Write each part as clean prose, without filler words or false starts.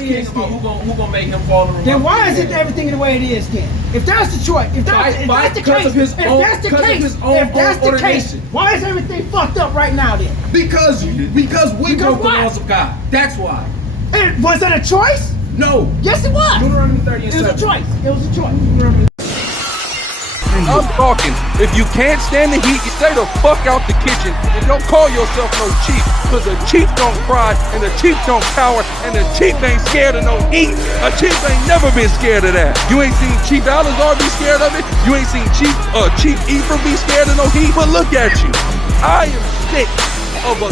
it is, then? Who gonna make him fall in the Then why is it everything the way it is then? If that's the choice, if that's the case, why is everything fucked up right now then? Because we broke the laws of God. That's why. And was that a choice? No. Yes, it was. Deuteronomy 30 and 7. It was a choice. It was a choice. I'm talking. If you can't stand the heat, you stay the fuck out the kitchen and don't call yourself no chief, because a chief don't cry and a chief don't cower and a chief ain't scared of no heat. A chief ain't never been scared of that. You ain't seen Chief Alazar be scared of it. You ain't seen Chief Ephraim be scared of no heat. But look at you. I am sick of a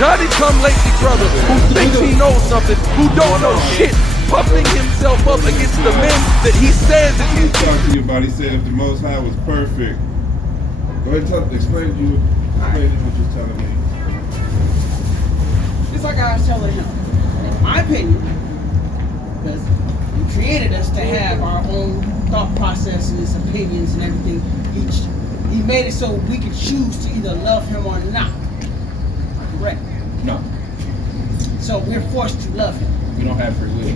Johnny come lately brother who thinks he knows something, who don't know shit, puffing himself up against the men that he says that he's talking to you about. He said if the Most High was perfect. Go ahead and explain what you're telling me. It's like I was telling him, in my opinion, because he created us to have our own thought processes, opinions, and everything. He made it so we could choose to either love him or not. Correct? No. So we're forced to love him. We don't have free will.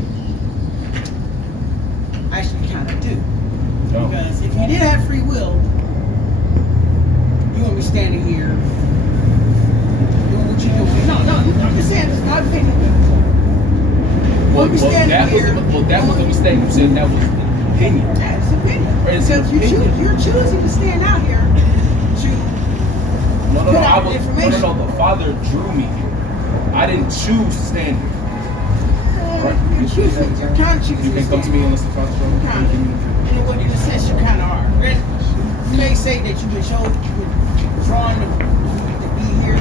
Actually, kind of do. No. Because if you did have free will, you wouldn't be standing here doing what you're doing. No, I'm just saying, it's not opinion. That was a mistake. You said that was opinion. That's opinion. Because you're choosing to stand out here to put out information. No, the Father drew me here. I didn't choose to stand here. Right. You're kind of choosing. You can come to me unless the Father draws me. In a sense, you kind of are. You may say that you've been drawn to be here.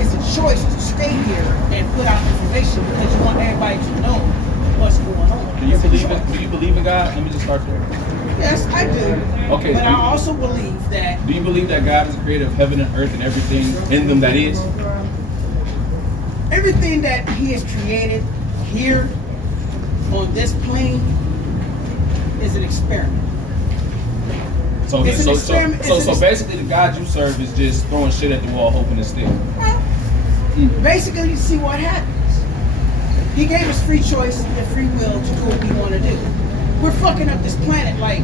It's a choice to stay here and put out information because you want everybody to know what's going on. Do you believe in God? Let me just start there. Yes, I do. Okay. But I also believe that. Do you believe that God is the creator of heaven and earth and everything in them that is? Everything that He has created here on this plane is an experiment. So basically the God you serve is just throwing shit at the wall hoping it's still. Basically, you see what happens. He gave us free choice and free will to do what we want to do. We're fucking up this planet like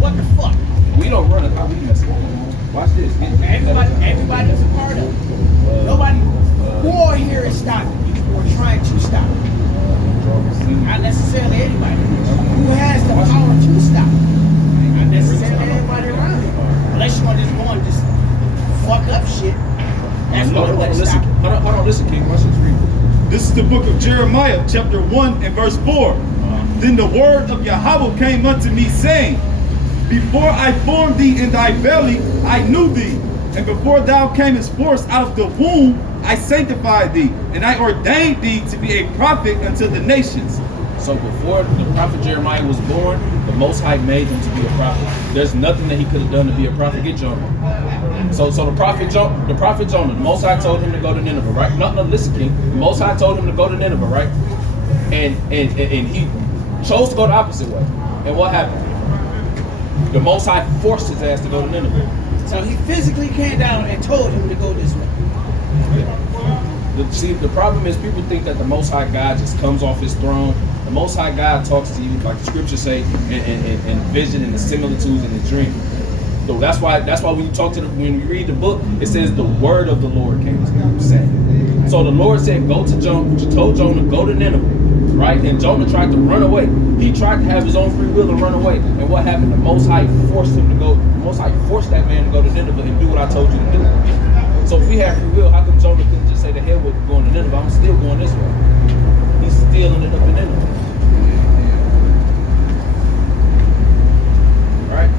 what the fuck? We don't run it. How we mess it up? Watch this. Everybody's a part of it. Nobody. Who are here is stopping you or trying to stop you? Not necessarily anybody. Who has the power to stop you? Not necessarily anybody around you. Unless you want to just go and just fuck up shit. That's the only way to stop you. Hold on, listen, King. Watch this read. This is the book of Jeremiah, chapter 1 and verse 4. Then the word of Yahweh came unto me, saying, before I formed thee in thy belly, I knew thee. And before thou camest forth out of the womb, I sanctified thee. And I ordained thee to be a prophet unto the nations. So before the prophet Jeremiah was born, the Most High made him to be a prophet. There's nothing that he could have done to be a prophet. Get Jonah. So the prophet Jonah, the Most High told him to go to Nineveh, right? No, listen, King. The Most High told him to go to Nineveh, right? And he chose to go the opposite way. And what happened? The Most High forced his ass to go to Nineveh. So he physically came down and told him to go this way. See, the problem is people think that the Most High God just comes off his throne. The Most High God talks to you, like the scriptures say, in vision and the similitudes and the dream. So that's why when you talk to when you read the book, it says the word of the Lord came to him saying. So the Lord said, go to Jonah. He told Jonah, go to Nineveh, right? And Jonah tried to run away. He tried to have his own free will and run away. And what happened? The Most High forced him to go. The Most High forced that man to go to Nineveh and do what I told you to do. So if we have free will, how come Jonah couldn't just say the hell with going to Nineveh? I'm still going this way. He still ended up in Nineveh. Right?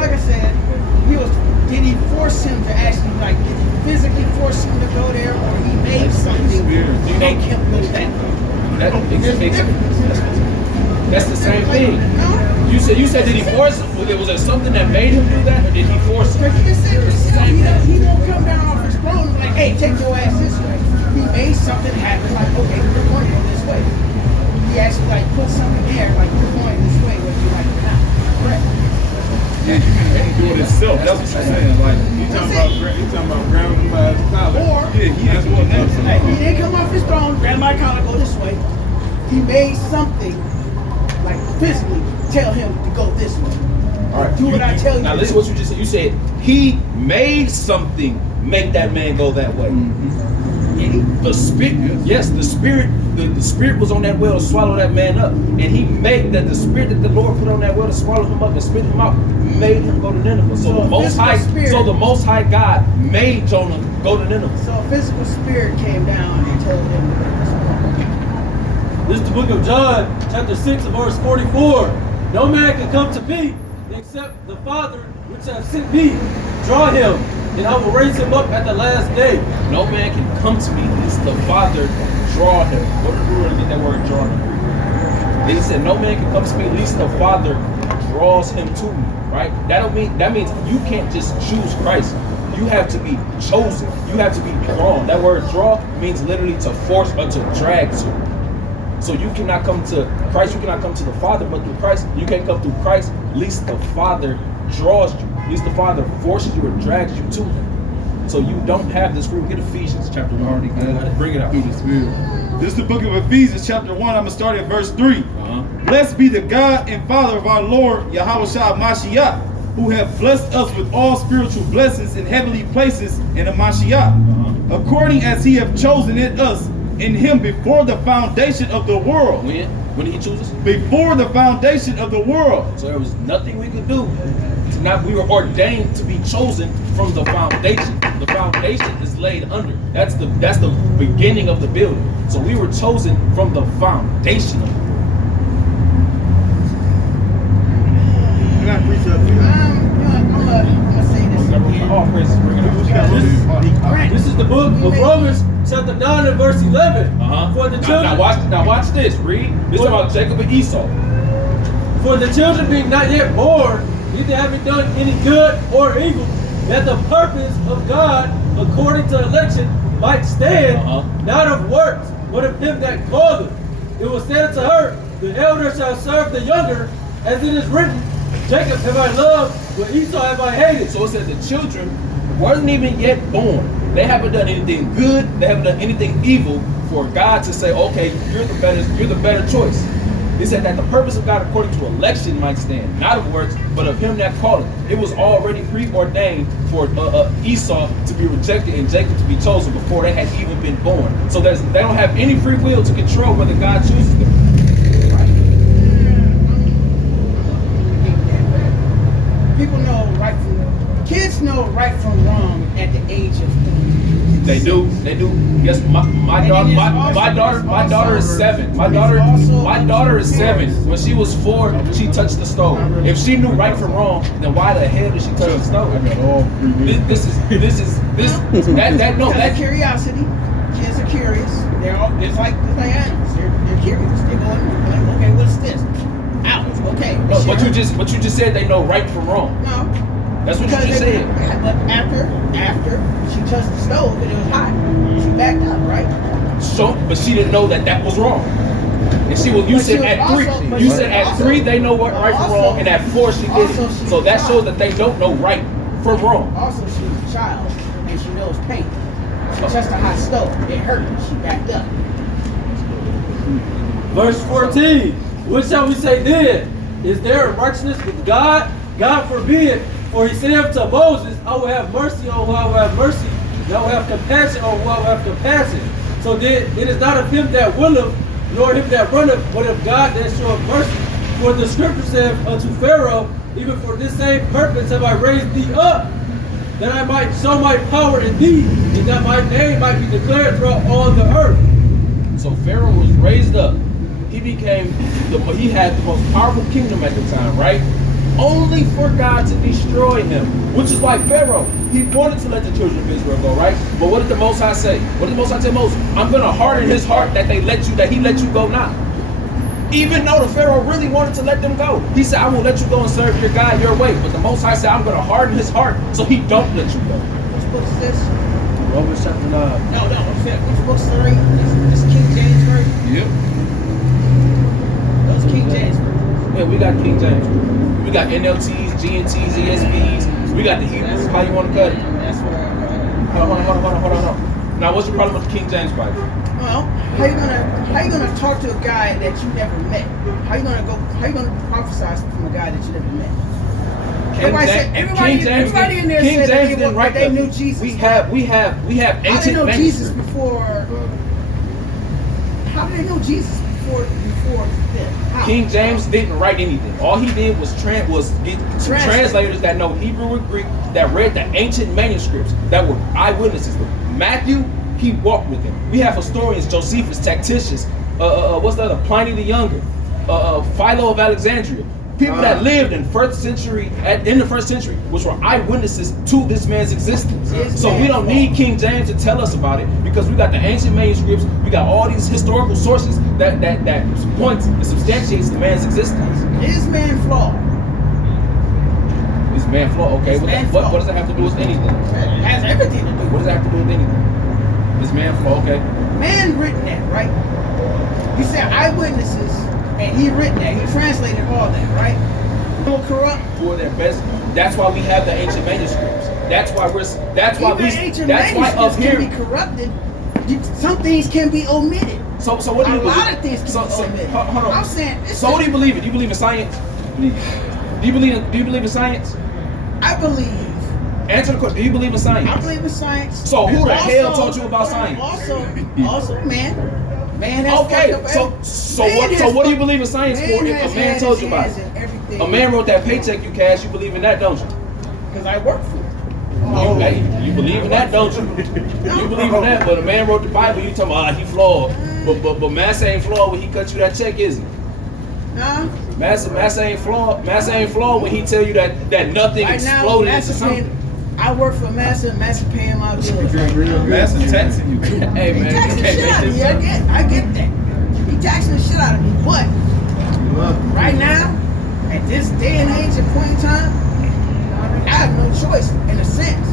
Like I said, did he force him to actually, did he physically force him to go there, or he made something to make him go that way? That's the same thing. You said did he force him? Was there something that made him do that, or did he force him? He just said he won't come down off his throne like, hey, take your ass this way. He made something happen, like, okay, we're going this way. He actually put something there, like, we're going this way, whether you like it or not. Correct. And he do it himself. That's what you're saying. Like, He talking about grabbing him by his collar. Or yeah, he has one else. hey, he didn't come off his throne, grab my collar, go this way. He made something like physically tell him to go this way. All right. Do what I tell you. Now to listen do. what you just said. You said he made something make that man go that way. Did he? The spirit, yes, the spirit was on that well to swallow that man up, and he made that the spirit that the Lord put on that well to swallow him up and spit him out made him go to Nineveh. So the Most High God made Jonah go to Nineveh. So a physical spirit came down and told him to go this way. This is the book of John, chapter 6, and verse 44. No man can come to me except the Father which hath sent me. Draw him, and I will raise him up at the last day. No man can come to me unless the Father draw him. What did we get that word draw him? He said no man can come to me unless the Father draws him to me. Right? That means you can't just choose Christ. You have to be chosen. You have to be drawn. That word draw means literally to force or to drag to. So you cannot come to Christ, you cannot come to the Father, but through Christ, you can't come through Christ, least the Father draws you, least the Father forces you or drags you to him. So you don't have this free will. Get Ephesians chapter 1. Bring it out. This is the book of Ephesians, chapter 1. I'm going to start at verse 3. Blessed be the God and Father of our Lord, Yahushua Mashiach, who have blessed us with all spiritual blessings in heavenly places in the Mashiach, according as he have chosen in us in him before the foundation of the world. When did he choose us? Before the foundation of the world. So there was nothing we could do. We were ordained to be chosen from the foundation. The foundation is laid under. That's the beginning of the building. So we were chosen from the foundation of it. I'm gonna say this again. All praises, bring it out. This is the book of Romans, chapter 9 and verse 11. For the children, Now watch this. Read. This is about Jacob and Esau. for the children being not yet born, neither having done any good or evil, that the purpose of God, according to election, might stand, not of works, but of him that called them. It was said to her, the elder shall serve the younger, as it is written, Jacob have I loved, but Esau have I hated. So it said the children weren't even yet born. They haven't done anything good. They haven't done anything evil for God to say, okay, you're the better choice. He said that the purpose of God according to election might stand, not of works, but of him that called it. It was already preordained for Esau to be rejected and Jacob to be chosen before they had even been born. So they don't have any free will to control whether God chooses them. People know right from kids know right from wrong at the age of 3. They do. Yes, my daughter is 7. My daughter is 7. When she was 4, she touched the stove. If she knew right from wrong, then why the hell did she touch the stove? That's curiosity. Kids are curious. They're all it's like animals. They're curious. They go like, okay, what's this? Ouch. Okay. But you just said they know right from wrong. No. That's what you just said. But after she touched the stove and it was hot, she backed up, right? So, but she didn't know that was wrong. And you said at 3. You said at 3 they know what right from wrong, and at 4 she did it. So that shows that they don't know right from wrong. Also, she's a child and she knows pain. She touched a hot stove. It hurt. She backed up. Verse 14. What shall we say then? Is there a righteousness with God? God forbid. For he said to Moses, I will have mercy on who I will have mercy, and I will have compassion on who I will have compassion. So then it is not of him that willeth, nor him that runneth, but of God that showeth mercy. For the scripture saith unto Pharaoh, even for this same purpose have I raised thee up, that I might show my power in thee, and that my name might be declared throughout all the earth. So Pharaoh was raised up. He had the most powerful kingdom at the time, right? Only for God to destroy him, which is like Pharaoh. He wanted to let the children of Israel go, right? But what did the Most High say? What did the Most High tell Moses? I'm going to harden his heart that he let you go now. Even though the Pharaoh really wanted to let them go. He said, I will let you go and serve your God your way. But the Most High said, I'm going to harden his heart so he don't let you go. Which book is this? Romans chapter 9. No. Which book's the ring? This King James version? Yep. Those King James versions. Yeah, we got King James. We got NLTs, GNTs, ESVs, We got the Hebrews. How you want to cut it? That's where. Hold on. Now, what's your problem with the King James Bible? Well, how you gonna talk to a guy that you never met? How you gonna prophesize from a guy that you never met? Everybody in there said that they knew Jesus. We have How did ancient they know Jesus manuscripts. before? How did they know Jesus before them? How? King James didn't write anything. All he did was get some translators that know Hebrew and Greek that read the ancient manuscripts that were eyewitnesses. Matthew, he walked with him. We have historians, Josephus, Tactitius, what's the other? Pliny the Younger, Philo of Alexandria. People that lived in the first century, which were eyewitnesses to this man's existence. So we don't need King James to tell us about it because we got the ancient manuscripts, we got all these historical sources that points and substantiates the man's existence. Is man flawed? Is man flawed? Okay, what does that have to do with anything? It has everything to do. What does that have to do with anything? Is man flawed? Okay. Man written that, right? You said eyewitnesses, and he written that. He translated all that, right? No corrupt. For their best. That's why we have the ancient manuscripts. That's why up here can be corrupted. Some things can be omitted. So what do you believe? A lot of things can be omitted. Hold on. I'm saying. So what do you believe in? Do you believe in science? Do you believe in science? I believe. Answer the question. Do you believe in science? I believe in science. So who the hell taught you about science? Also, man. Man has Okay, fucked up so what do you believe in science for if a man told you about it? A man wrote that paycheck you cash, you believe in that, don't you? Because I work for it. You believe in that, don't you? You believe in that, but a man wrote the Bible, you talking about he flawed. But Massa ain't flawed when he cut you that check, is he? Nah. Massa ain't flawed. Massa ain't flawed when he tell you that nothing right now, exploded into something. I work for Massa, and Massa paying my bills. Massa taxing you. Hey man, He taxing the shit out of me. I get that. He taxing the shit out of me. But right now, at this day and age and point in time, I have no choice in a sense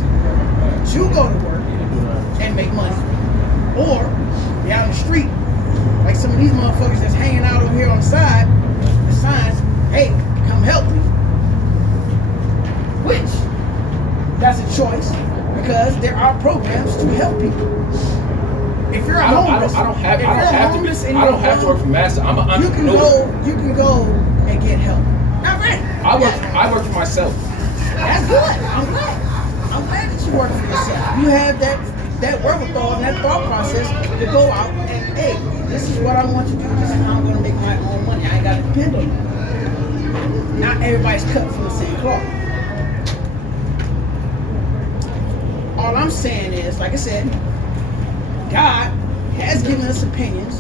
to go to work and make money, or be out on the street like some of these motherfuckers that's hanging out over here on the side. The signs, hey, come help me. Which that's a choice because there are programs to help people. If you're homeless, I don't have to work for Massa. I'm an entrepreneur. You can go and get help. Now, right? I work for myself. That's good. I'm glad that you work for yourself. You have that wherewithal and that thought process to go out and, hey, this is what I want to do. This is how I'm going to make my own money. I ain't got to depend on you. Not everybody's cut from the same cloth. All I'm saying is, like I said, God has given us opinions,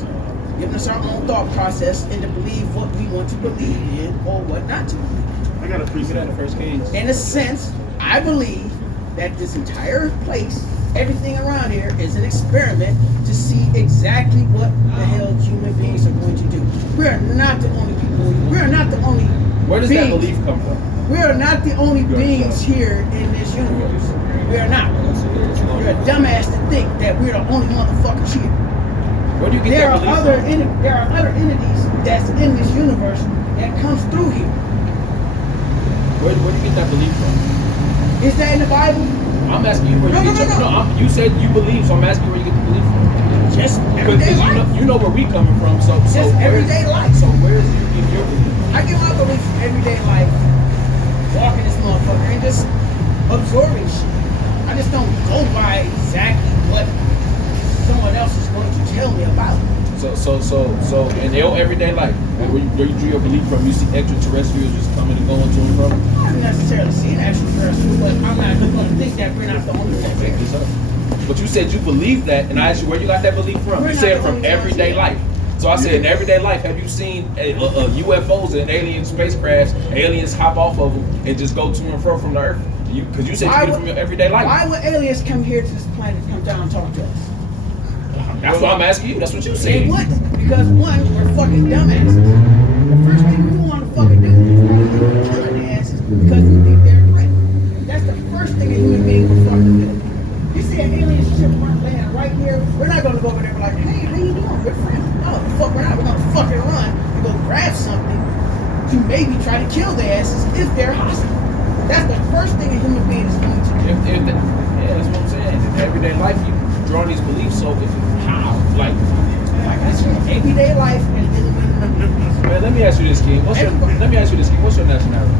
given us our own thought process, and to believe what we want to believe in or what not to believe. I got to preach that in First Kings. In a sense, I believe that this entire place, everything around here, is an experiment to see exactly what the hell human beings are going to do. We are not the only people. We are not the only. Where does beings. that belief come from? We are not the only beings here in this universe. We are not. You're a dumbass to think that we're the only motherfuckers here. Where do you get that belief from? There are other entities that's in this universe that comes through here. Where do you get that belief from? Is that in the Bible? I'm asking you where you get your you said you believe, so I'm asking you where you get the belief from. Just everyday life. You know where we coming from, so Just everyday life. So where is you get your belief? I get my belief from everyday life, walking this motherfucker and just absorbing shit. I just don't go by exactly what someone else is going to tell me about. So in your everyday life, where you drew your belief from, you see extraterrestrials just coming and going to and from? I don't necessarily see an extraterrestrial, but I'm not going to think that we're not the only ones. But you said you believe that, and I asked you where you got that belief from. You said from everyday life. So I said, in everyday life, have you seen UFOs and alien spacecrafts, aliens hop off of them and just go to and fro from the Earth? Because you said you get it from your everyday life. Why would aliens come here to this planet, come down and talk to us? That's what I'm asking you. That's what you said. They wouldn't, because one, we're fucking dumbasses. The first thing we want to fucking do is kill their asses because we think they're a threat. That's the first thing a human being will fucking do. You see an alien ship land right here, we're not going to go over there and be like, hey, how you doing? We're friends. No, the fuck we're not. We're going to fucking run and go grab something to maybe try to kill their asses if they're hostile. That's the first thing a human being is going to do. Yeah, that's what I'm saying. In everyday life, you draw these beliefs. So how? Like I said, everyday life and then man, let me ask you this, King. What's your nationality?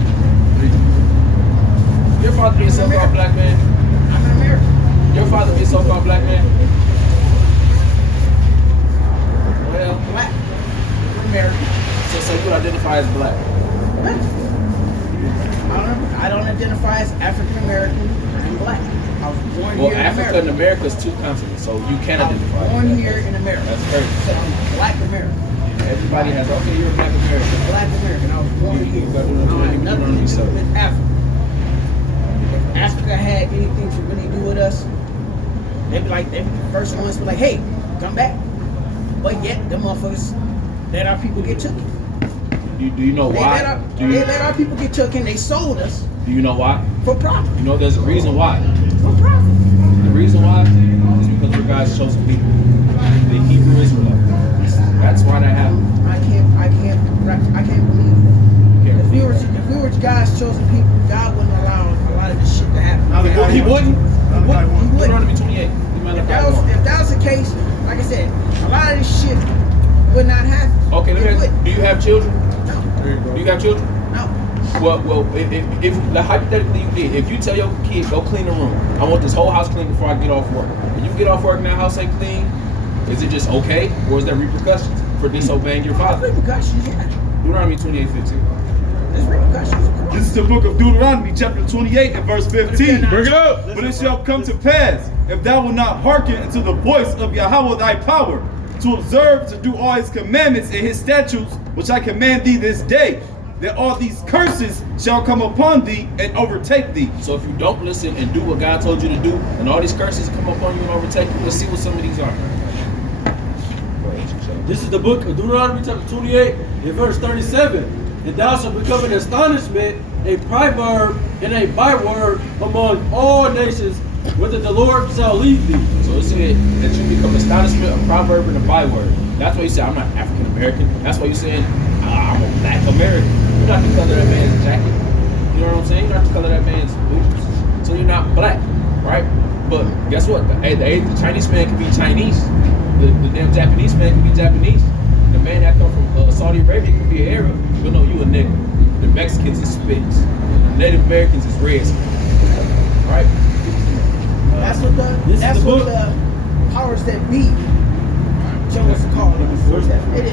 Your father be a so-called black man? I'm an American. Your father be a so-called black man? Well, Black. American. so you identify as black. I don't identify as African American. I'm black. I was born Well, here in Africa and America. America is two continents, so you can I was identify. born as here in America. That's crazy. So I'm black American. Everybody has, okay, you're a black American. Black American. I was born here. got to I don't have you nothing don't to do research. with Africa. If Africa had anything to really do with us, they'd be the first ones to be like, hey, come back. But yet, them motherfuckers let our people get taken. Do you know why? They let our people get taken. They sold us Do you know why? for profit. You know there's a reason why. For profit. The reason why is because we're God's chosen people. The Hebrew Israelites. That's why that happened. I can't believe that. If we were God's chosen people, God wouldn't allow a lot of this shit to happen. He wouldn't. He wouldn't. Deuteronomy 28. If that was the case, like I said, a lot of this shit would not happen. Okay, It wouldn't. do you have children? No. Do you have children? No. Well, if hypothetically you did, if you tell your kid, go clean the room, I want this whole house clean before I get off work. When you get off work and that house ain't clean, is it just okay, or is there repercussions for disobeying your father? Repercussions, yeah. Deuteronomy 28:15. There's repercussions, of course. This is the book of Deuteronomy, chapter 28 and verse 15. Bring it up. But it shall come to pass, if thou wilt not hearken unto the voice of Yahweh thy power, to observe to do all his commandments and his statutes, which I command thee this day, that all these curses shall come upon thee and overtake thee. So if you don't listen and do what God told you to do, and all these curses come upon you and overtake you, let's see what some of these are. This is the book of Deuteronomy chapter 28 and verse 37. And thou shalt become an astonishment, a proverb, and a byword among all nations, whether the Lord shall lead thee. So it said that you become astonishment, a proverb, and a byword. That's why you say I'm not African American. That's why you're saying I'm a black American. You're not the color of that man's jacket. You know what I'm saying? You're not the color of that man's boots. So you're not black, right? But guess what? The Chinese man can be Chinese. The damn Japanese man can be Japanese. The man that come from Saudi Arabia can be an Arab. But no, you a nigga. The Mexicans is Spits. The Native Americans is Reds. Right? That's what the powers that be show us to call them. It is.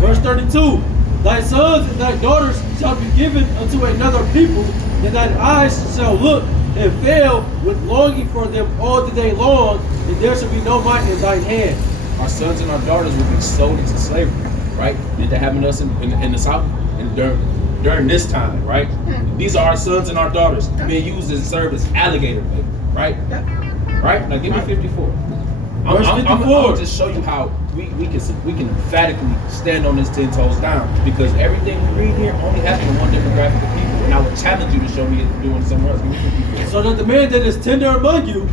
Verse 32. Thy sons and thy daughters shall be given unto another people, and thine eyes shall look and fail with longing for them all the day long, and there shall be no might in thine hand. Our sons and our daughters will be sold into slavery, right? Did that happen to us in the South? And during this time, right? These are our sons and our daughters being used as served as alligator bait, right? Right? Now give me 54. I'm gonna just show you how we can emphatically stand on this 10 toes down, because everything we read here only happened to one demographic of people, and I would challenge you to show me it doing somewhere else. Give me 54. So that the man that is tender among you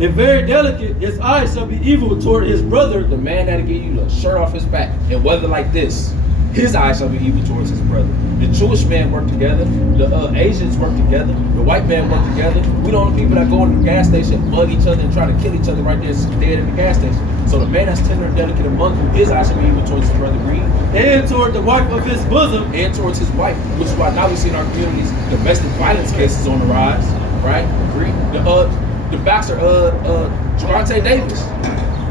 and very delicate, his eyes shall be evil toward his brother. The man that'll give you the shirt off his back and weather like this, his eyes shall be evil towards his brother. The Jewish man work together, the Asians work together, the white man work together. We the only people that go into the gas station, bug each other and try to kill each other right there dead in the gas station. So the man that's tender and delicate among you, his eyes shall be evil towards his brother Greed. And toward the wife of his bosom. And towards his wife, which is why now we see in our communities domestic violence cases on the rise, right? The boxer, Gervonta Davis,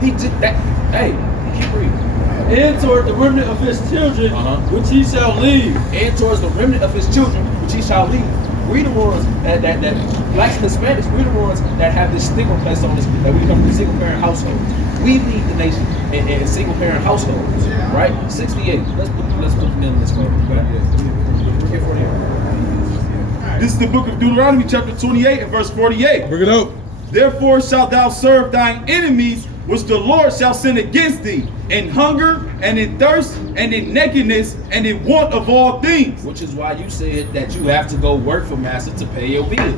he did that. Hey, keep reading. And toward the remnant of his children, which he shall leave. And towards the remnant of his children, which he shall leave. We the ones that blacks and Hispanics, we the ones that have this stigma placed on us that we come from single parent households. We lead the nation in single parent households, right? 68. Let's put them in this way. This is the book of Deuteronomy, chapter 28 and verse 48. Bring it up. Therefore shalt thou serve thine enemies, which the Lord shall send against thee, in hunger, and in thirst, and in nakedness, and in want of all things. Which is why you said that you have to go work for master to pay your bills.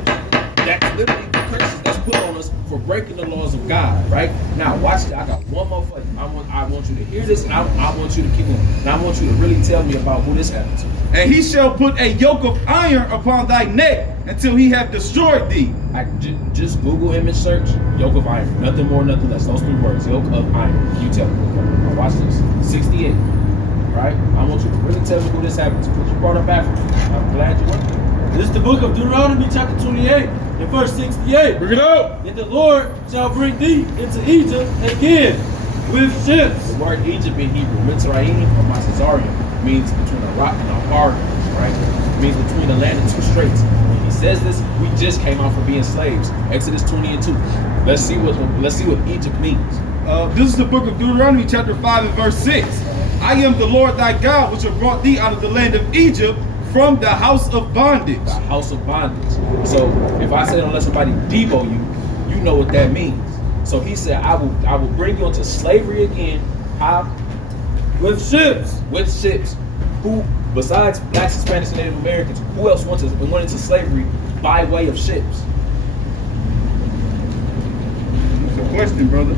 That's literally the curses that's put on us for breaking the laws of God, right? Now watch it. I got one more for you. I want you to hear this, and I want you to keep on. And I want you to really tell me about who this happened to. And he shall put a yoke of iron upon thy neck until he have destroyed thee. Just Google image search, yoke of iron. Nothing more, nothing less. Those 3 words, yoke of iron. You tell me. Now watch this. 68. Right? I want you to really tell me who this happened to. Because you brought up Africa. I'm glad you went there. This is the book of Deuteronomy chapter 28 and verse 68. Bring it up. And the Lord shall bring thee into Egypt again with ships. The word Egypt in Hebrew, Mitzrayim or Masazarium, means between a rock and a hard place, right? It means between the land and 2 straits. When he says this, we just came out from being slaves. Exodus 20 and 2. Let's see what Egypt means. This is the book of Deuteronomy chapter 5 and verse 6. I am the Lord thy God, which have brought thee out of the land of Egypt from the house of bondage. The house of bondage. So if I say don't let somebody debo you, you know what that means. So he said, I will bring you into slavery again. How? With ships. With ships. Who, besides blacks, Hispanics, and Native Americans, who else went into slavery by way of ships? That's a question, brother.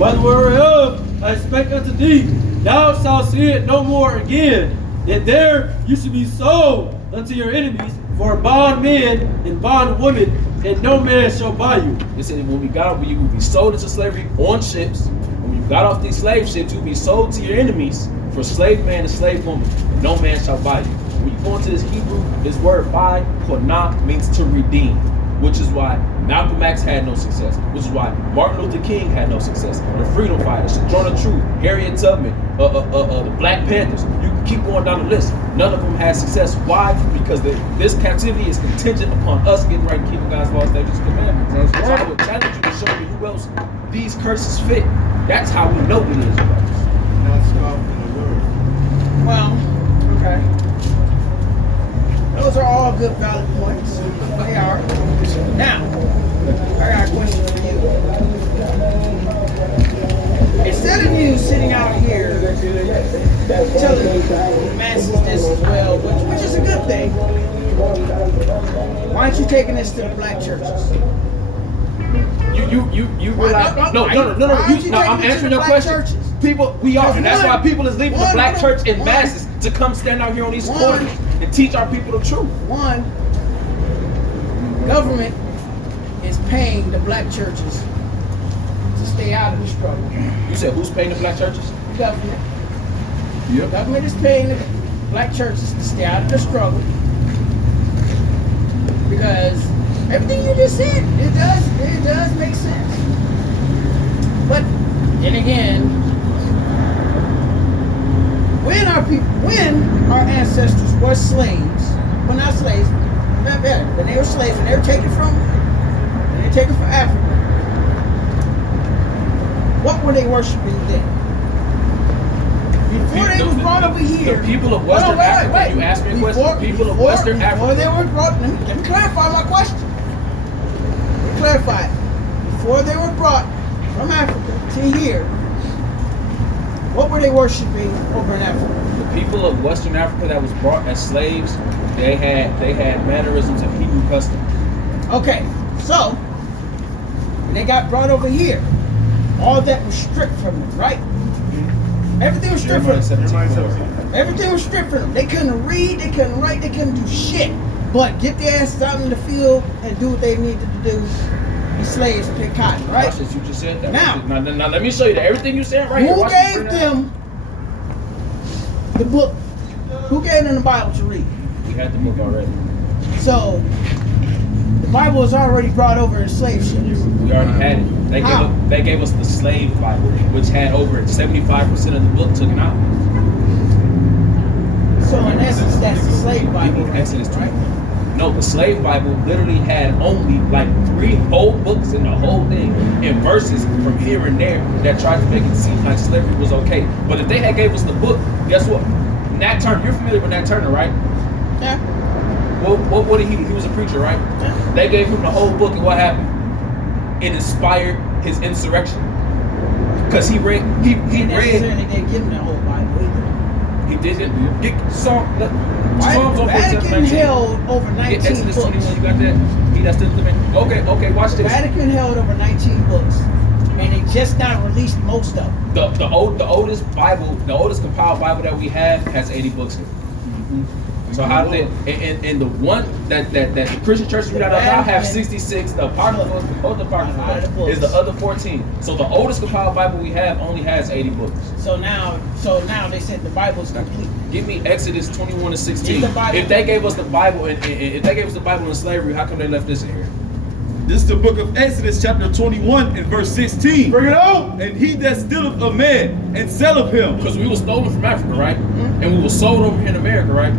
By the word whereof I spake unto thee, thou shalt see it no more again. And there you should be sold unto your enemies for bondmen and bondwomen, and no man shall buy you. It said when you will be sold into slavery on ships. When you got off these slave ships, you'll be sold to your enemies for slave man and slave woman. And no man shall buy you. When you go into this Hebrew, this word buy, konah, means to redeem. Which is why Malcolm X had no success. Which is why Martin Luther King had no success. The Freedom Fighters, Sojourner Truth, Harriet Tubman, the Black Panthers. You can keep going down the list. None of them had success. Why? Because this captivity is contingent upon us getting right and keeping God's laws, statutes, and commandments. So I would challenge you to show me who else these curses fit. That's how we know it is. Not stop in the word. Well, okay. Those are all good valid points. They are. Now, I got a question for you. Instead of you sitting out here telling the masses this as well, which is a good thing, why aren't you taking this to the black churches? You realize? No. I'm answering your question. Churches? People, we are, and that's why people is leaving the black church in masses to come stand out here on these corners and teach our people the truth. One, government is paying the black churches to stay out of the struggle. You said who's paying the black churches? The government. Yep. The government is paying the black churches to stay out of the struggle. Because everything you just said, it does make sense. But then again, when our ancestors were slaves, well, not slaves, not better, when they were slaves and they were taken from Africa, what were they worshiping then? Before they was brought over here. The people of Western Africa. You asked me a question. People of Western Africa. Before they were brought, let me clarify my question. Let me clarify it. Before they were brought from Africa to here, what were they worshiping over in Africa? The people of Western Africa that was brought as slaves, they had mannerisms of Hebrew custom. Okay, so when they got brought over here, all that was stripped from them, right? Everything was stripped from them. Everything was stripped from them. They couldn't read, they couldn't write, they couldn't do shit. But get their asses out in the field and do what they needed to do. Be slaves and pick cotton, right? Watch this, you just said that. Now let me show you that. Everything you said right here. Who gave them the book? Who gave them the Bible to read? We had the book already. So the Bible was already brought over in slave ships. We already had it. They gave us the slave Bible, which had over 75% of the book taken out. So in essence, that's the slave Bible. Exodus 20. No, the slave Bible literally had only like 3 whole books in the whole thing, and verses from here and there that tried to make it seem like slavery was okay. But if they had gave us the book, guess what? Nat Turner, you're familiar with Nat Turner, right? Yeah. What did he do? He was a preacher, right? Yeah. They gave him the whole book, and what happened? It inspired his insurrection. Because he read. They necessarily didn't give him the whole Bible either. He didn't. Get Psalms on Vatican held over 19 Exodus books. 21, you got that? He that's still living. Okay, watch this. Vatican held over 19 books, and they just not released most of them. The oldest Bible, the oldest compiled Bible that we have has 80 books in it. So how did they? And the one that the Christian churches read out of now have 66. The apocryphal, is the other 14. So the oldest compiled Bible we have only has 80 books. So now they said the Bible's complete. Give me Exodus 21 and 16. Read the Bible. If they gave us the Bible and if they gave us the Bible in slavery, how come they left this in here? This is the book of Exodus, chapter 21 and verse 16. Bring it out. And he that stealeth a man and selleth him, Because we were stolen from Africa, right? And we were sold over here in America, right?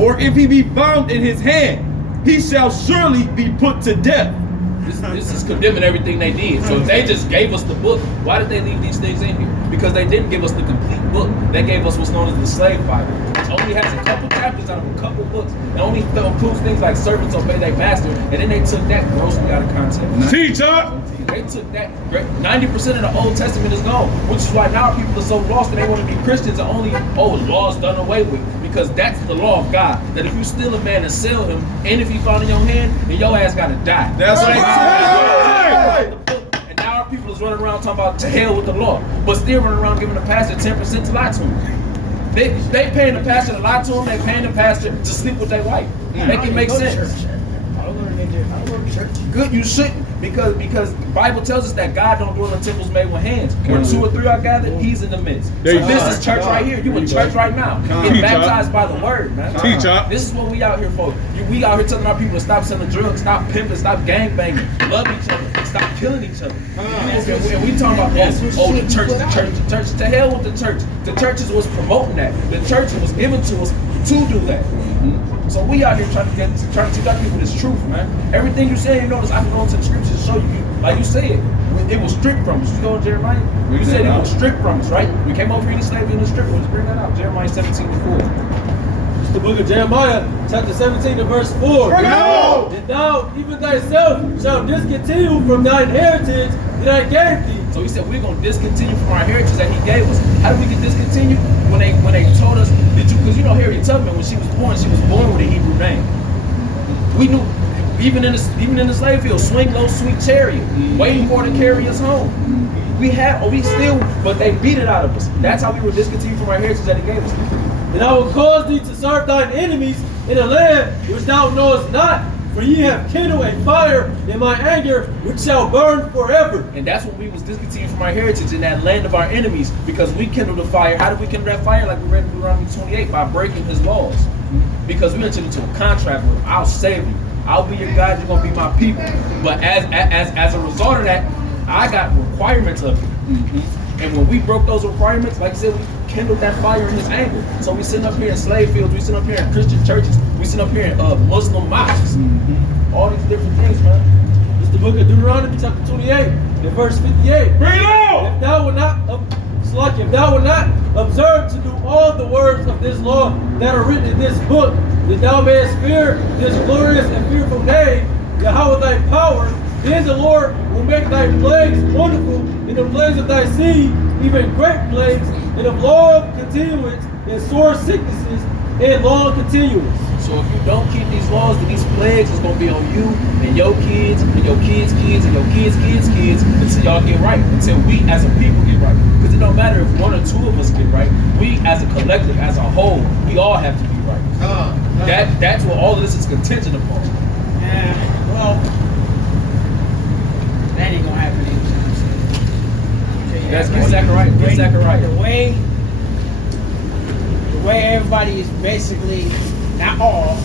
or if he be found in his hand, he shall surely be put to death. This is condemning everything they did. So if they just gave us the book, why did they leave these things in here? Because they didn't give us the complete book. They gave us what's known as the slave Bible, which only has a couple chapters out of a couple books. It only includes things like servants obey their master, and then they took that grossly out of context. Teacher! They took that. 90% of the Old Testament is gone, which is why now people are so lost and they want to be Christians and only, law's done away with. Because that's the law of God. That if you steal a man and sell him, and if he found in your hand, then your ass gotta die. That's right. And now our people is running around talking about to hell with the law, but still running around giving the pastor 10% to lie to him. They paying the pastor to lie to him. They paying the pastor to sleep with their wife. Make it make sense. I don't go to church. Good, you shouldn't, because the Bible tells us that God don't dwell in temples made with hands. Where 2 or 3 are gathered, He's in the midst. So this is church right here. You in church right now. Get baptized by the word, man. This is what we out here for. We out here telling our people to stop selling drugs, stop pimping, stop gang banging, love each other, stop killing each other. And we talking about the church. To hell with the church. The church is what's promoting that. The church was given to us to do that. So we out here trying to teach our people this truth, man. Everything you say, you notice I can go into the scriptures and show you, like you said, it was stripped from us. You go to Jeremiah, you said it was stripped from us, right? We came over here to slavery and the stripped. Let's bring that out. Jeremiah 17:4. It's the book of Jeremiah, chapter 17 and verse 4. And thou, even thyself, shalt discontinue from thine heritage that I gave thee. So he said we're gonna discontinue from our heritage that he gave us. How did we get discontinued? When they told us, because Harriet Tubman, when she was born with a Hebrew name. We knew, even in the slave field, swing low, sweet chariot, waiting for her to carry us home. But they beat it out of us. That's how we were discontinued from our heritage that he gave us. And I will cause thee to serve thine enemies in a land which thou knowest not, for ye have kindled a fire in my anger, which shall burn forever. And that's when we was discontinued from our heritage in that land of our enemies, because we kindled a fire. How did we kindle that fire? Like we read in Deuteronomy 28, by breaking his laws. Because we entered into a contract with him. I'll save you. I'll be your God. You're gonna be my people. But as a result of that, I got requirements of you. And when we broke those requirements, like I said, we kindled that fire in his anger. So we sitting up here in slave fields, we sitting up here in Christian churches, we sitting up here in Muslim mosques. All these different things, man. It's the book of Deuteronomy, chapter 28, and verse 58. Bring it on! If thou wilt not observe to do all the words of this law that are written in this book, that thou mayest fear this glorious and fearful name, Yahweh thy power, then the Lord will make thy plagues wonderful, and the plagues of thy seed, even great plagues, and of long continuance, and sore sicknesses, and long continuance. So if you don't keep these laws, then these plagues is going to be on you and your kids and your kids' kids and your kids' kids until y'all get right, until we as a people get right. Because it don't matter if 1 or 2 of us get right. We as a collective, as a whole, we all have to be right. That's what all of this is contingent upon. Well, that ain't gonna happen anytime soon. That's exactly right. Exactly right. The way everybody is basically, not all,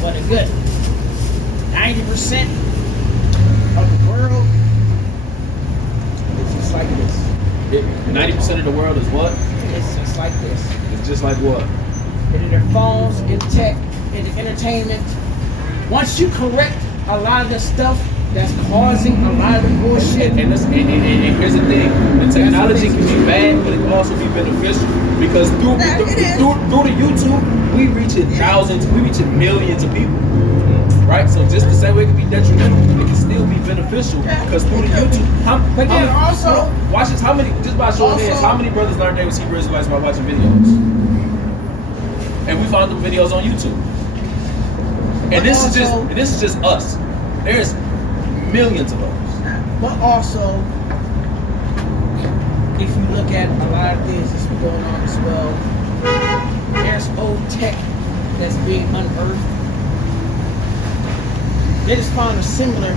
but a good 90% of the world is just like this. 90% of the world is what? It's just like this. It's just like what? In their phones, in tech, in entertainment. Once you correct a lot of the stuff that's causing a lot of the bullshit. And here's the thing: the technology can be bad, but it can also be beneficial. Because through the YouTube, we reaching thousands, we reaching millions of people. Right? So just the same way it can be detrimental, it can still be beneficial. Because through the YouTube, also watch this. Just by showing hands, how many brothers learned they was Hebrew Israelites by watching videos? and we found the videos on YouTube. And this is just us. There's millions of us. But also, if you look at a lot of things that's going on as well, there's old tech that's being unearthed. They just found a similar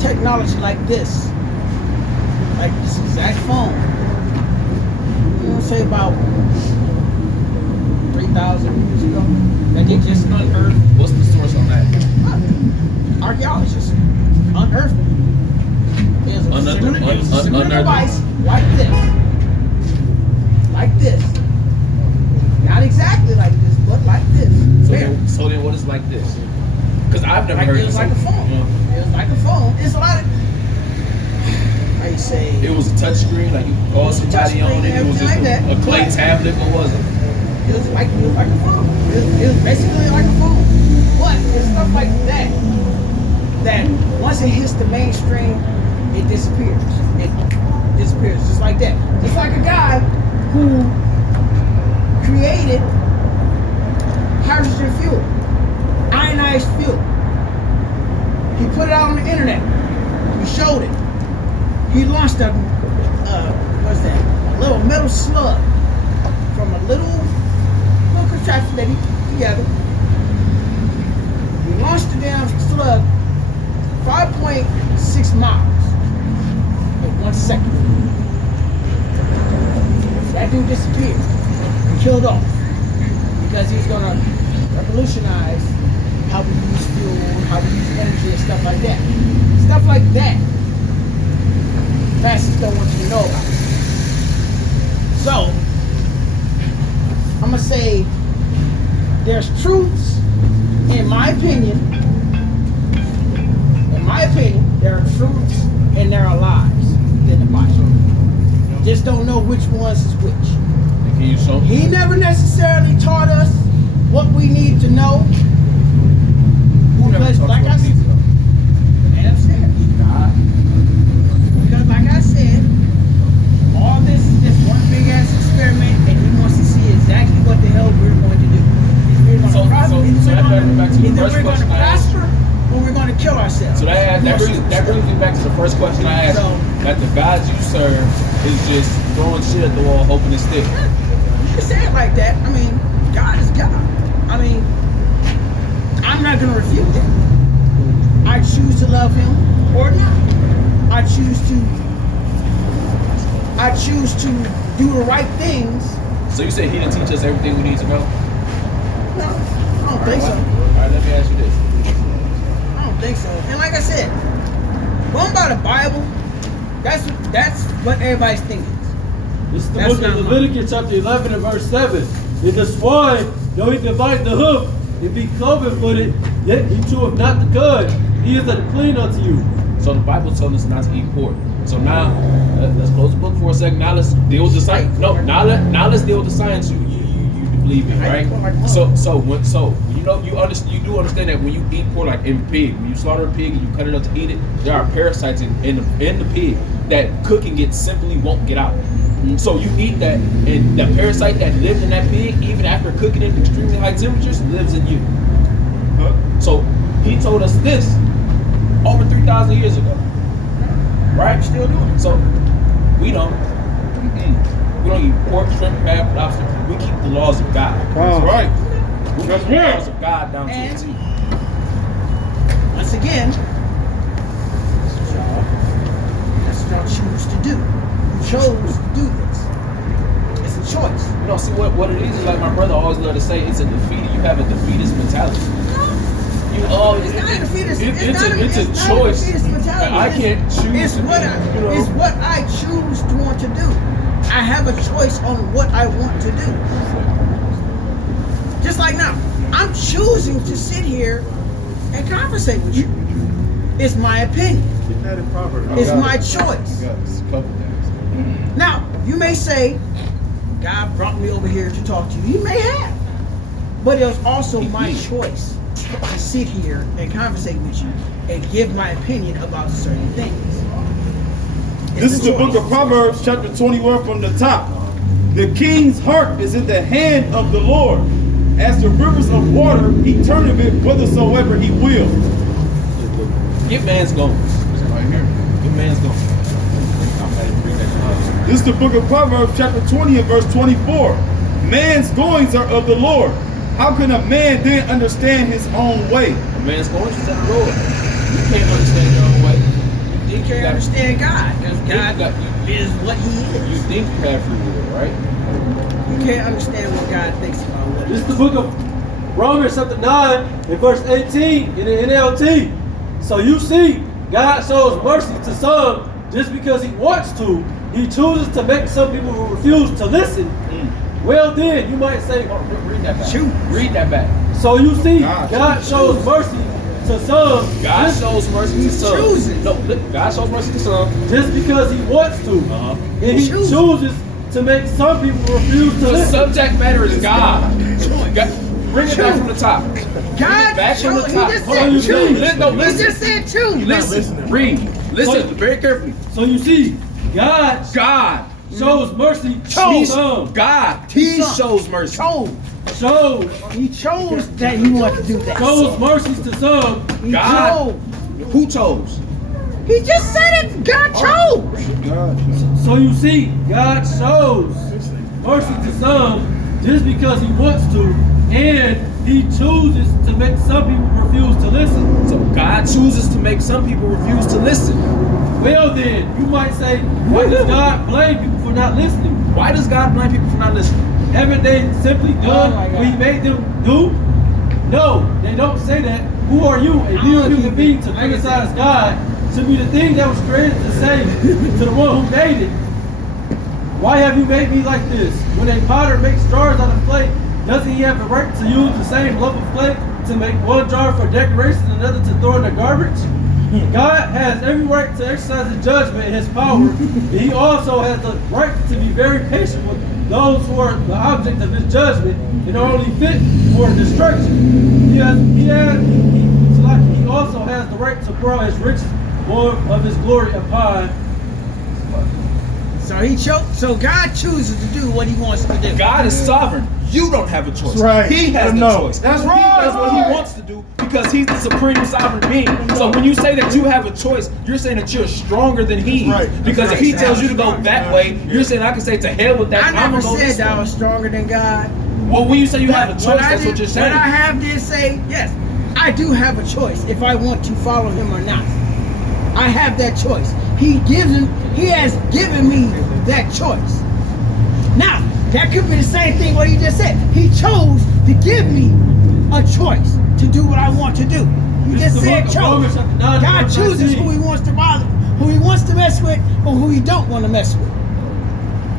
technology like this exact phone. You know, say about 3,000 years ago that they just unearthed. What's the source on that? Archaeologists unearthed it. It was a similar device like this. Not exactly like this, but like this. So then what is like this? Because I've never heard it was like a phone. Yeah. It was like a phone. It's a lot of, how you say? It was a touch screen, like you could call somebody on it. It was just a clay tablet. What was it? It was like a phone. It was basically like a phone. But it's stuff like that that once it hits the mainstream, it disappears. It disappears just like that. Just like a guy who created hydrogen fuel, ionized fuel. He put it out on the internet. He showed it. He launched a what's that? A little metal slug from a little contraption that he put together. He launched the damn slug 5.6 miles in 1 second. That dude disappeared and killed off because he's gonna revolutionize how we use fuel, how we use energy and stuff like that. Stuff like that. Fascists don't want you to know about it. So, I'm gonna say there's truths, in my opinion, there are truths and there are lies in the Bible. Just don't know which ones is which. Can you show me? He never necessarily taught us what we need to know. Because like I said, because like I said, all this is just one big ass experiment and he wants to see exactly what the hell we're going to do. We're going to prosper, either we're going to prosper or we're going to kill ourselves. So that brings me back to the first question I asked. That the God you serve is just throwing shit at the wall, hoping it sticks. You can say it like that. I mean, God is God. I mean, I'm not going to refute that. I choose to love him or not. I choose to do the right things. So you say he didn't teach us everything we need to know? No, I don't think so. All right, let me ask you this. I don't think so. And like I said, going by the Bible, that's what everybody's thinking. This is the That's book of not Leviticus chapter 11 and verse 7. If the swine, though he divide the hoof, and be cloven-footed, yet he cheweth not the cud, he is unclean unto you. So the Bible tells us not to eat pork. So now, let's close the book for a second. Now let's deal with the science. No, now let's deal with the science you believe in, right? So you know you do understand that when you eat pork, like in pig, when you slaughter a pig and you cut it up to eat it, there are parasites in the pig that cooking it simply won't get out. So you eat that, and the parasite that lived in that pig, even after cooking it at extremely high temperatures, lives in you. So he told us this over 3,000 years ago. Right? Still doing it. So we don't eat pork, shrimp, crab, lobster. We keep the laws of God. That's right. We keep the laws of God down to a And T. once again, that's what y'all choose to do. You chose to do this. It's a choice. You know, see what it is like my brother always loved to say, it's a defeat. You have a defeatist mentality. It's not a defeatist. It's a choice. I can't choose. It's what I choose to want to do. I have a choice on what I want to do. Just like now, I'm choosing to sit here and conversate with you. It's my opinion. It's my choice. Now, you may say, God brought me over here to talk to you. He may have. But it was also my choice to sit here and conversate with you and give my opinion about certain things. This is the book of Proverbs, chapter 21 from the top. The king's heart is in the hand of the Lord, As the rivers of water, he turneth it whithersoever he will. Get man's going. Get man's going. This is the book of Proverbs, chapter 20 and verse 24. Man's goings are of the Lord. How can a man then understand his own way? A man's going is of the Lord. You can't understand your own way. You can't understand God because God is what He You is. think you have free will, right? You can't understand what God thinks about what This is the book of Romans chapter 9 and verse 18 in the NLT. So you see, God shows mercy to some just because He wants to. He chooses to make some people who refuse to listen. Well then, you might say, Read that back. Shoot. Read that back. so you see, God shows mercy to some God shows mercy to some. chooses. No, God shows mercy to some. just because He wants to. And He Chooses. chooses to make some people refuse to The listen. subject matter is God. God. Bring it back from the top. God Back from the chose. He top. just Hold on, said you choose. listen. No, He listen. just said choose. Listen. Read. Listen very carefully. So you see, God God. shows mercy to Chose. some. God. He shows mercy. Chose. Shows He chose that He wanted to do that. shows mercies to some. He God. chose. Who chose? He just said it. God chose. So you see, God shows mercy to some just because He wants to, and He chooses to make some people refuse to listen. So God chooses to make some people refuse to listen. Well then, you might say, why does God blame people for not listening? Why does God blame people for not listening? Haven't they simply Oh done my God. what He made them do? No, they don't say that. Who are you, a mere human being, to criticize God? To be the thing that was created to say to the one who made it, why have you made me like this? When a potter makes jars out of clay, doesn't he have the right to use the same lump of clay to make one jar for decoration and another to throw in the garbage? God has every right to exercise His judgment and His power, and He also has the right to be very patient with those who are the object of His judgment and are only fit for destruction. He also has the right to pour out His riches, more of His glory upon. So He chose. So God chooses to do what He wants to do. God is sovereign. You don't have a choice. That's right. He has the No. choice. That's He right. does what He wants to do because He's the supreme sovereign being. So when you say that you have a choice, you're saying that you're stronger than He. That's right. Because if He tells you to go that way, you're saying I can say to hell with that. I and I'm never gonna go said this that I way. was stronger than God. Well, when you say you have a choice, But I that's what did- you're saying. But I have did say, yes, I do have a choice if I want to follow Him or not. I have that choice. He has given me that choice. Now, that could be the same thing what He just said. He chose to give me a choice to do what I want to do. He This just is the said book of chose. Romans chapter 9, God verse chooses 19. who He wants to bother, who He wants to mess with, or who He don't want to mess with.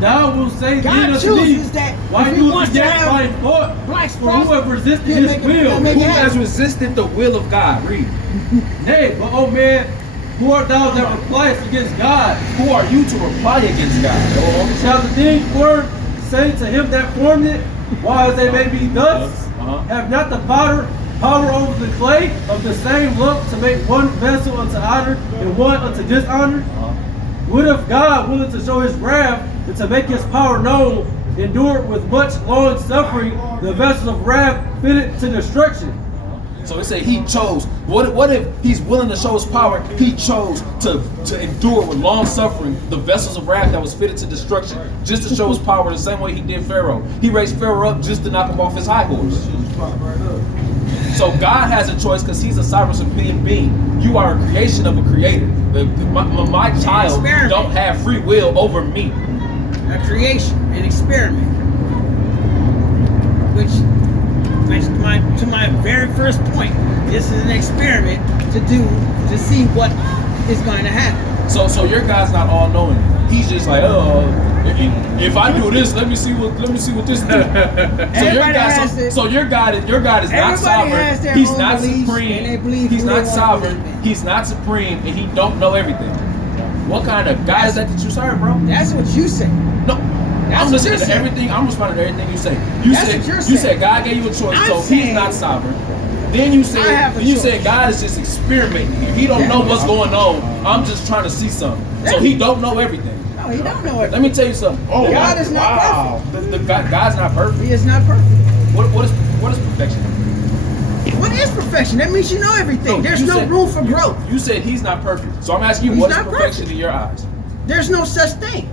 Thou will say God then unto me, chooses that why if He do wants you to yet have find fault? black For who have resisted He'll His make it- will? he'll make Who it has happen. resisted the will of God? Read. Nay, but oh man, who art thou that repliest against God? Who are you to reply against God? Go on. Shall the thing formed say to him that formed it, why as they may be thus? Have not the potter power over the clay of the same lump to make one vessel unto honor and one unto dishonor? What if God, willing to show His wrath and to make His power known, endured with much long suffering the vessels of wrath fitted to destruction? So it say He chose. What if He's willing to show His power? He chose to endure with long suffering the vessels of wrath that was fitted to destruction, just to show His power the same way He did Pharaoh. He raised Pharaoh up just to knock him off his high horse. So God has a choice because He's a sovereign supreme being. You are a creation of a creator. My child Experiment. don't have free will over me. A creation, an experiment. Which to my very first point, this is an experiment to see what is going to happen. So your God's not all knowing. He's just like, if I do this, let me see what this do. So your God is not Everybody sovereign. has their He's own not beliefs, supreme. and they believe He's who they not want to sovereign. believe in. He's not supreme, and He don't know everything. What kind of God is that you serve, bro? That's what you say. No. That's I'm what listening you're to saying. everything. I'm responding to everything you say. That's what you're You saying. said God gave you a choice, I'm so He's saying not sovereign. Then you I have a said choice. God is just experimenting here. He don't know what's going on. I'm just trying to see something. So He don't know everything. No, He don't know it. Let me tell you something. God is not perfect. God's not perfect. He is not perfect. What is perfection? What is perfection? That means you know everything. There's You no said- room for growth. You said he's not perfect. So I'm asking you, He's what is not perfection perfect. in your eyes? There's no such thing.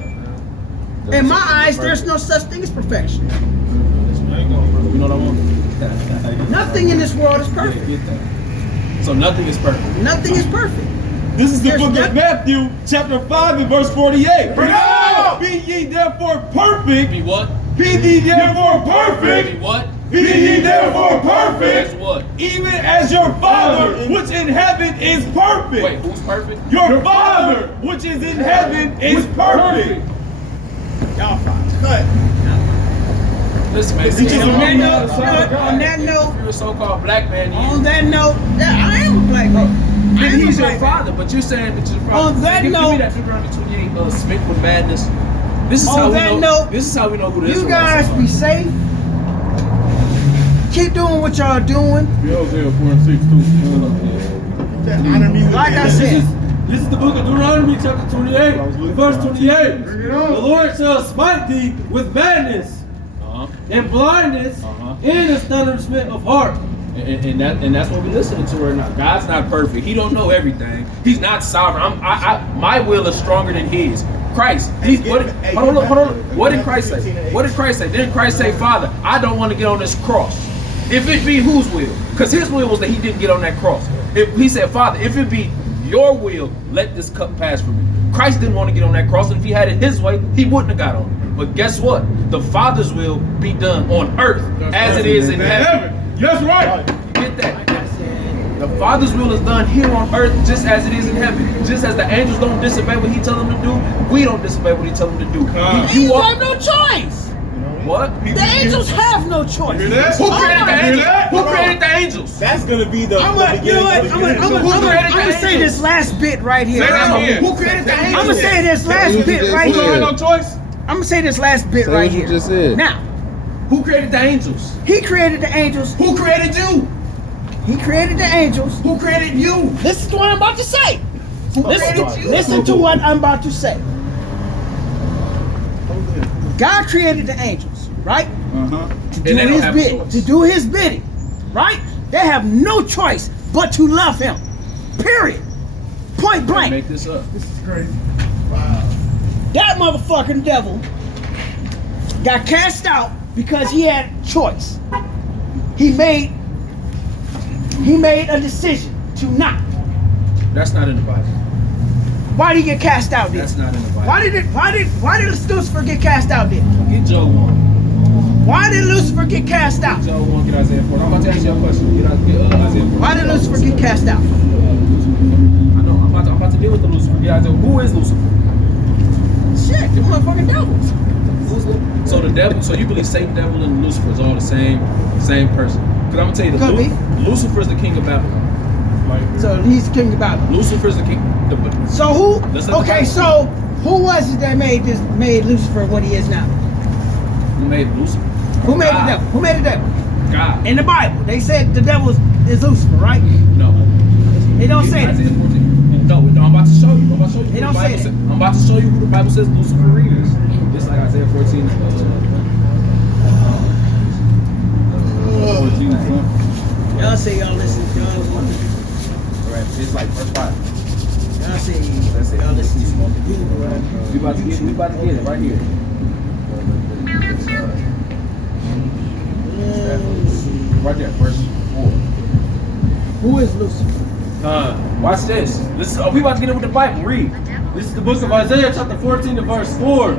In my eyes, there's no such thing as perfection. You know what I want? Nothing in this world is Yeah, perfect. get that. So nothing is perfect. Nothing is perfect. This is the There's book of nothing- Matthew, chapter 5 and verse 48. Bring it out! Be ye therefore perfect. Be what? Be ye therefore Be perfect. what? Be ye therefore That's perfect. what? Even as your Father which in heaven is perfect. Wait, who's perfect? Your Father which is in heaven is perfect. Y'all fine. Listen, man. Is he just On that a note, on that note, You're a so-called black man. on that note, yeah, I am a black man. I am He's a your black man. father, but you're saying that your father. On that give note- me that Deuteronomy 28 smith with madness. This is On how we that know. note, This is how we know who the You Israelites guys are. be safe. Keep doing what y'all doing. Hosea 4:6 too. Like I said, This is the book of Deuteronomy, chapter 28, verse 28. Bring it The on. Lord shall smite thee with madness Uh-huh. and blindness and astonishment of heart. And that's what we're listening to right now. God's not perfect. He don't know everything. He's not sovereign. My will is stronger than his. Christ. Hold on. What did Christ say? What did Christ say? Didn't Christ say, Father, I don't want to get on this cross? If it be whose will? Because his will was that he didn't get on that cross. If he said, Father, if it be your will, let this cup pass from me. Christ didn't want to get on that cross, and if he had it his way, he wouldn't have got on it. But guess what? The Father's will be done on earth as it is in heaven. That's right. You get that? The Father's will is done here on earth just as it is in heaven. Just as the angels don't disobey what he tells them to do, we don't disobey what he tells them to do. angels have no choice. What? The angels have no choice. Hear that? Who created the Hear angels? that? Who created the angels? That's gonna be the I'm gonna say this last bit right here. Say that again. Who created the angels? I'm gonna say this last bit right Who don't have here. no choice? I'm gonna say this last bit Say right what you here. just said. Now, Who created the angels? he created the angels. Who created you? He created the angels. Who created you? Listen to what I'm about to say. Who created you? Listen to what I'm about to say. God created the angels, right? To do And they don't his have bid, choice. to do his bidding, right? They have no choice but to love him. Period. Point blank. Make this up. That motherfucking devil got cast out because he had choice. He made a decision to not. That's not in the Bible. Why did he get cast out then? That's not in the Bible. Why did Lucifer get cast out then? Get Job 1. Why did Lucifer get cast out? Job 1, get Isaiah 4. I'm about to ask you a question. Get Isaiah 4. Why did Lucifer get cast out? I know. I'm about to deal with the Lucifer. Get Isaiah. Who is Lucifer? Shit, the motherfucking devils. So the devil. So you believe Satan, devil, and Lucifer is all the same person? Because I'm gonna tell you, Could be. Lucifer is the king of Babylon. So he's the king of Babylon. Lucifer is the king. So who? Let's look Okay, at- so who was it that made Lucifer what he is now? Who made Lucifer? Who made the God. devil? Who made the devil? God. In the Bible, they said the devil is Lucifer, right? No. They don't say Isaiah that. 14. No, I'm about to show you. who They the don't say Bible that. says- I'm about to show you who the Bible says Lucifer is. Just like Isaiah 14. 14 is one. Y'all say y'all listen. Right. It's like verse 5. Y'all say That's it. y'all listen to We about to get it right here. Right there, verse 4. Who is Lucifer? Watch this. We about to get it with the Bible. Read. This is the book of Isaiah, chapter 14 and verse 4.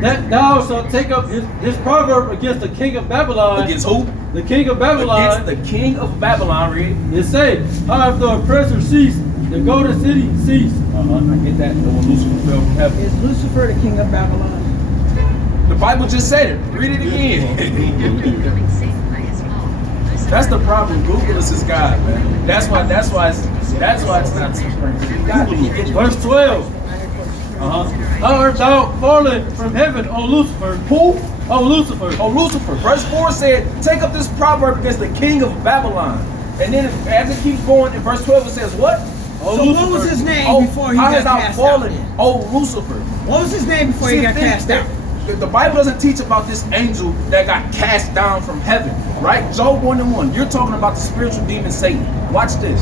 That thou shalt take up his proverb against the king of Babylon. Against who? The king of Babylon. Against the king of Babylon. Read. It say, how if the oppressor cease, the golden city cease. I get that. The one Lucifer fell from heaven. Is Lucifer the king of Babylon? The Bible just said it. Read it again. That's the problem. Google is his God, man. That's why it's not too crazy. You got to get Verse 12. How art thou fallen from heaven, O Lucifer? Who? O Lucifer. Oh, Lucifer. Verse 4 said, take up this proverb against the king of Babylon. And then as it keeps going, in verse 12 it says what? O So Lucifer. what was his name Oh, before he how got has thou cast fallen? out? Oh, Lucifer. What was his name before he got cast out? the Bible doesn't teach about this angel that got cast down from heaven, right? Job 1:1. You're talking about the spiritual demon Satan. Watch this.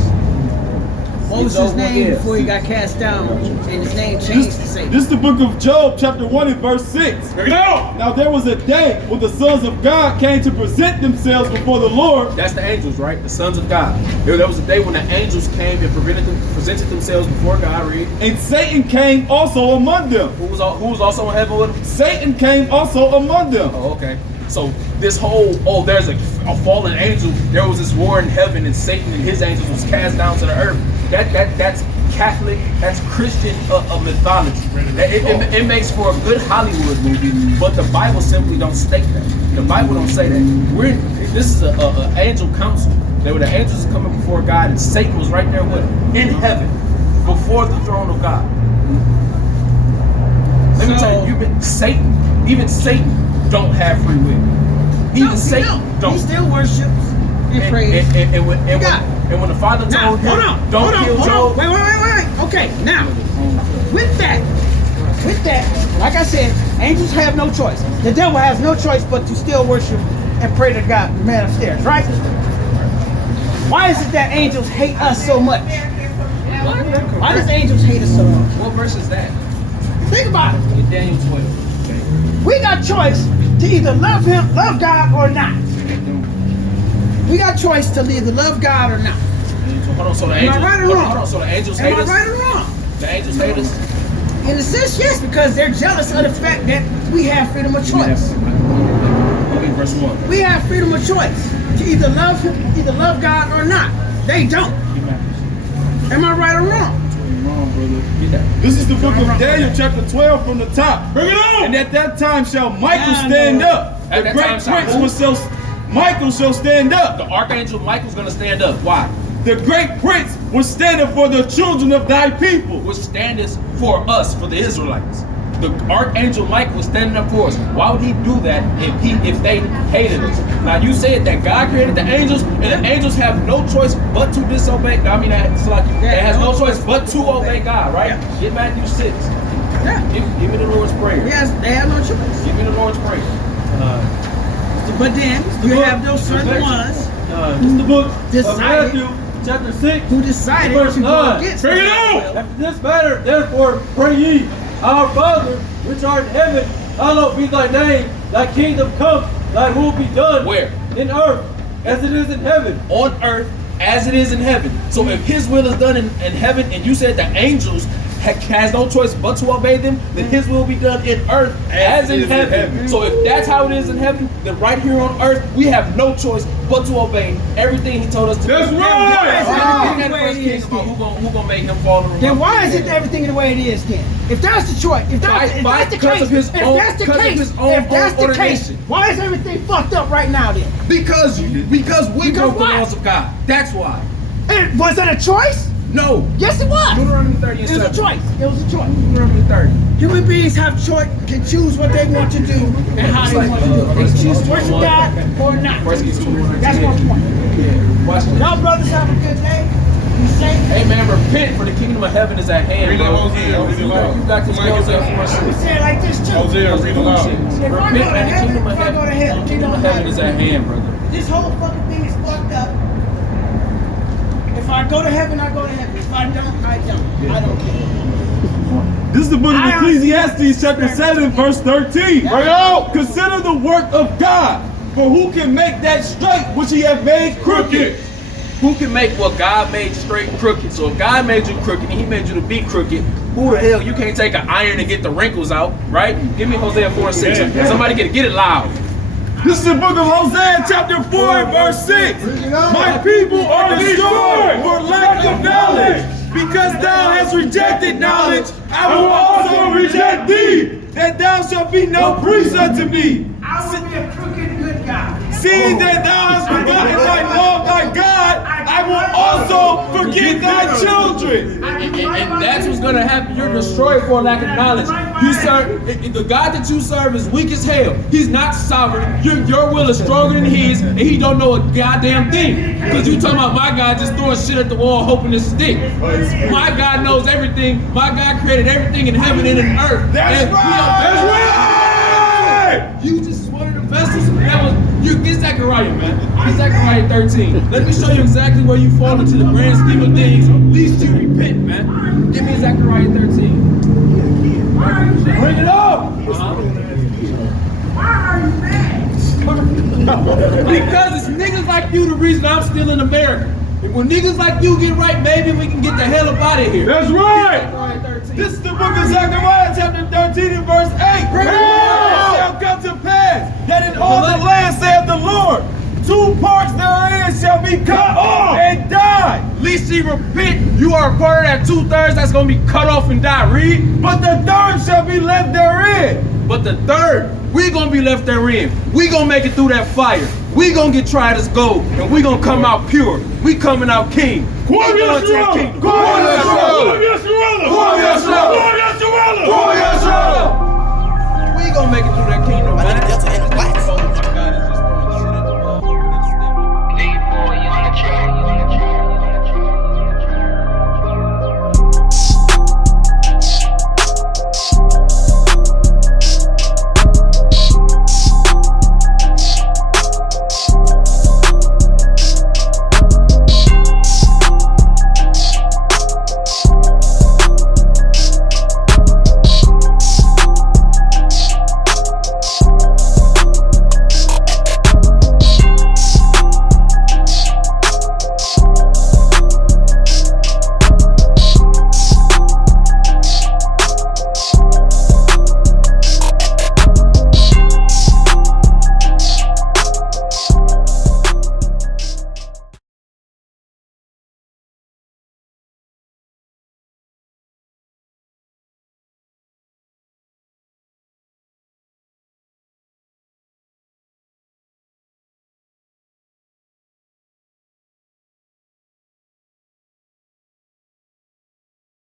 What was his name before he got cast down? And his name changed to Satan. This is the book of Job, chapter 1 and verse 6. Now there was a day when the sons of God came to present themselves before the Lord. That's the angels, right? The sons of God. There was a day when the angels came and presented themselves before God. Read. And Satan came also among them. Who was also in heaven with him? Satan came also among them. Oh, okay. So this whole, there's a fallen angel. There was this war in heaven, and Satan and his angels was cast down to the earth. That's Catholic, that's Christian mythology. It makes for a good Hollywood movie, but the Bible simply don't state that. The Bible don't say that. This is an angel council. There were the angels coming before God, and Satan was right there with him in heaven, before the throne of God. Let me tell you, even Satan don't have free will. Even Satan don't. He still worships and prays. And when the Father told him, don't kill Job. Wait. Okay, now, with that, like I said, angels have no choice. The devil has no choice but to still worship and pray to God, the man upstairs, right? Why is it that angels hate us so much? Why does angels hate us so much? What verse is that? Think about it. In Daniel 12. Okay. We got choice to either love God or not. We got choice to either love God or not. Hold on, so the Am I angels, right or wrong? hold on, so the angels hate Am I us? right or wrong? The angels hate us? In a sense, yes, because they're jealous of the fact that we have freedom of choice. Okay, verse 1. We have freedom of choice to either love God or not. They don't. Am I right or wrong? This is the book of Daniel, chapter 12 from the top. Bring it on! And at that time shall Michael stand up. At The that great time prince Michael shall stand up. The archangel Michael's going to stand up. Why? The great prince was standing for the children of thy people. Which standeth for us, for the Israelites. The archangel Michael was standing up for us. Why would he do that if they hated us? Now you said that God created the angels, and the angels have no choice but to disobey. I mean, it's like it has no choice but to obey God, right? Yeah. Get Matthew 6. Yeah. Give me the Lord's Prayer. Yes, they have no choice. Give me the Lord's Prayer. But then you have those certain ones This is the book of decided- Matthew, chapter 6, who decided verse to go 9. against Bring it God. on! After this matter, therefore, pray ye, our Father, which art in heaven, hallowed be thy name, thy kingdom come, thy will be done. Where? In earth, as it is in heaven. On earth as it is in heaven. So if his will is done in heaven, and you said the angels has no choice but to obey them, then his will be done in earth as in heaven. So if that's how it is in heaven, then right here on earth, we have no choice but to obey everything he told us to do. That's right! Who gonna make him fall in the Then why is it everything the way it is then? If that's the choice, if that's the case, why is everything fucked up right now then? Because we broke the why? laws of God. That's why. Was it a choice? No. Yes, it was. Deuteronomy 30 and It was a 7. choice. It was a choice. Deuteronomy 30. Human beings have choice, can choose what they want to do and how they want to do it. They can choose to worship God or not. First Kings 21. That's my point. Watch this. Y'all brothers have a good day. Be safe. Hey man, repent, for the kingdom of heaven is at hand, Read it, bro. Hosea. Read it loud. You got this Hosea for us. We say it like this too. Hosea, read it loud. If I go Repent, to man, the heaven, kingdom of if I go to hell, heaven. The it kingdom of don't heaven matter. is at hand, brother. This whole fucking thing is fucked up. If I go to heaven, I go to heaven. If I don't, I don't. I don't care. This is the book of Ecclesiastes, chapter 7, verse 13. Bring it on! Consider the work of God, for who can make that straight which he hath made crooked? Who can make what God made straight crooked? So if God made you crooked and he made you to be crooked, who the hell, you can't take an iron and get the wrinkles out, right? Give me Hosea 4 and 6. Somebody get it loud. This is the book of Hosea, chapter 4, verse 6. My people are destroyed for lack of knowledge. Because thou hast rejected knowledge, I will also reject thee, that thou shalt be no priest unto me. I will be a crooked good guy. Seeing that thou hast forgotten thy law, thy God, I will also forget thy children. And that's what's gonna happen. You're destroyed for lack of knowledge. You serve the God that you serve is weak as hell. He's not sovereign. Your will is stronger than his, and he don't know a goddamn thing. Because you talking about my God just throwing shit at the wall hoping to stick. My God knows everything. My God created everything in heaven and in earth. That's And right. That's right. You just one of the vessels. That was you. Get Zechariah, man. Get Zechariah 13. Let me show you exactly where you fall into the grand scheme of things. At least you repent, man. Give me Zechariah 13. Bring it up. Why are you mad? Because it's niggas like you the reason I'm still in America. And when niggas like you get right, maybe we can get the hell up out of here. That's right. Zechariah 13. This is the book of Zechariah, chapter 13 and verse 8. Bring it It on. shall come to pass that in all the land, saith the Lord, 2 parts therein shall be cut off and die. Least ye repent, you are a part of that 2/3 that's gonna be cut off and die. Read. But the third shall be left therein. But the third, we gonna be left therein. We gonna make it through that fire. We gonna get tried as gold, and we gonna come out pure. We coming out king. We going to the kingdom. Go on, Yeshua! Go on, Yeshua! Go on, Yeshua! Go on, Yeshua!